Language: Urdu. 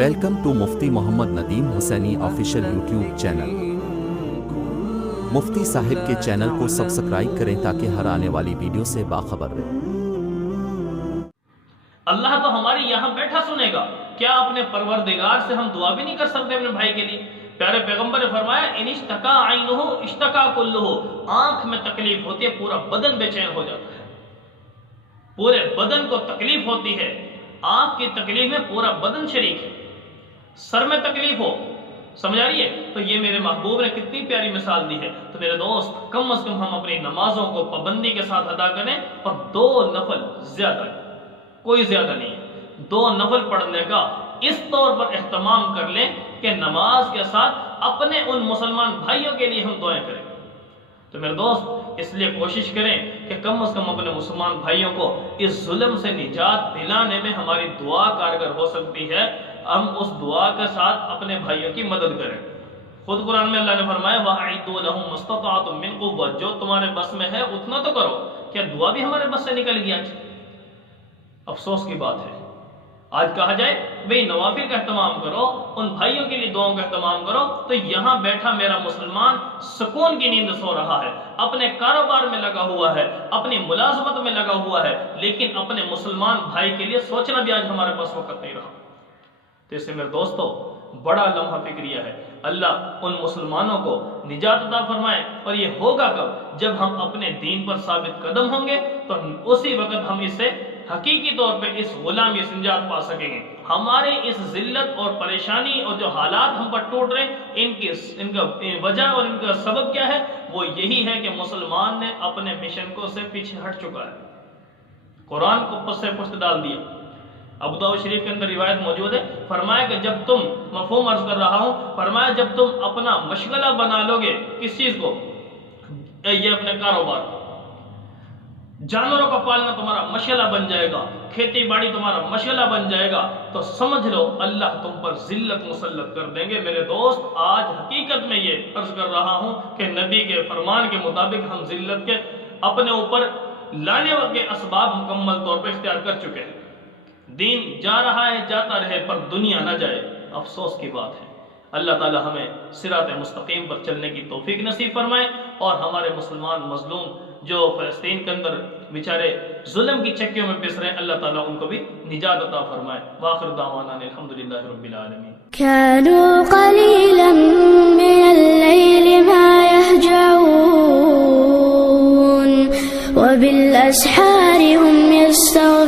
Welcome to Mufti Muhammad Nadeem Hussaini official YouTube channel. Mufti صاحب کے چینل کو سبسکرائب کریں تاکہ ہر آنے والی ویڈیو سے باخبر رہیں۔ اللہ تو ہماری یہاں بیٹھا سنے گا، کیا اپنے پروردگار سے ہم دعا بھی نہیں کر سکتے اپنے بھائی کے لیے؟ پیارے پیغمبر نے فرمایا ان اشتکا عینہ اشتکا کلہ، آنکھ میں تکلیف ہوتی ہے پورا بدن بے چین ہو جاتا ہے، پورے بدن کو تکلیف ہوتی ہے، آنکھ کی تکلیف میں پورا بدن شریک ہے۔ سر میں تکلیف ہو، سمجھ آ رہی ہے؟ تو یہ میرے محبوب نے کتنی پیاری مثال دی ہے۔ تو میرے دوست کم از کم ہم اپنی نمازوں کو پابندی کے ساتھ ادا کریں، اور 2 نفل زیادہ کوئی زیادہ نہیں ہے، 2 نفل پڑھنے کا اس طور پر اہتمام کر لیں کہ نماز کے ساتھ اپنے ان مسلمان بھائیوں کے لیے ہم دعائیں کریں۔ تو میرے دوست اس لیے کوشش کریں کہ کم از کم اپنے مسلمان بھائیوں کو اس ظلم سے نجات دلانے میں ہماری دعا کارگر ہو سکتی ہے، ہم اس دعا کے ساتھ اپنے بھائیوں کی مدد کریں۔ خود قرآن میں اللہ نے فرمایا وَأَعِدُّوا لَهُم مَّا اسْتَطَعْتُم مِّن قُوَّةٍ، جو تمہارے بس میں ہے اتنا تو کرو۔ کیا دعا بھی ہمارے بس سے نکل گئی آج؟ افسوس کی بات ہے۔ آج کہا جائے بھئی نوافل کا اہتمام کرو، ان بھائیوں کے لیے دعاؤں کا اہتمام کرو، تو یہاں بیٹھا میرا مسلمان سکون کی نیند سو رہا ہے، اپنے کاروبار میں لگا ہوا ہے، اپنی ملازمت میں لگا ہوا ہے، لیکن اپنے مسلمان بھائی کے لیے سوچنا بھی آج ہمارے پاس وقت نہیں رہا۔ تو اس سے میرے دوستو بڑا لمحہ فکریہ ہے، اللہ ان مسلمانوں کو نجات عطا فرمائے، اور یہ ہوگا کب؟ جب ہم اپنے دین پر ثابت قدم ہوں گے، تو اسی وقت ہم اس سے حقیقی طور پہ اس غلامی سے نجات پا سکیں گے۔ ہمارے اس ذلت اور پریشانی اور جو حالات ہم پر ٹوٹ رہے ہیں، ان کا وجہ اور ان کا سبب کیا ہے؟ وہ یہی ہے کہ مسلمان نے اپنے مشن کو سے پیچھے ہٹ چکا ہے، قرآن کو پس سے پشت ڈال دیا۔ ابو داؤد شریف کے اندر روایت موجود ہے، فرمایا کہ جب تم، مفہوم عرض کر رہا ہوں، فرمایا جب تم اپنا مشغلہ بنا لو گے کس چیز کو؟ یہ اپنے کاروبار، جانوروں کا پالنا تمہارا مشغلہ بن جائے گا، کھیتی باڑی تمہارا مشغلہ بن جائے گا، تو سمجھ لو اللہ تم پر ذلت مسلط کر دیں گے۔ میرے دوست آج حقیقت میں یہ عرض کر رہا ہوں کہ نبی کے فرمان کے مطابق ہم ذلت کے اپنے اوپر لانے کے اسباب مکمل طور پر اختیار کر چکے ہیں۔ دین جا رہا ہے، جاتا رہے، پر دنیا نہ جائے، افسوس کی بات ہے۔ اللہ تعالی ہمیں صراط مستقیم پر چلنے کی توفیق نصیب فرمائے، اور ہمارے مسلمان مظلوم جو فلسطین کے اندر بیچارے ظلم کی چکیوں میں پس رہے ہیں، اللہ تعالیٰ ان کو بھی نجات عطا فرمائے۔ وآخر دعوانا الحمدللہ رب العالمین۔ كانوا قليلا من الليل ما يهجعون وبالأسحار هم يستغفرون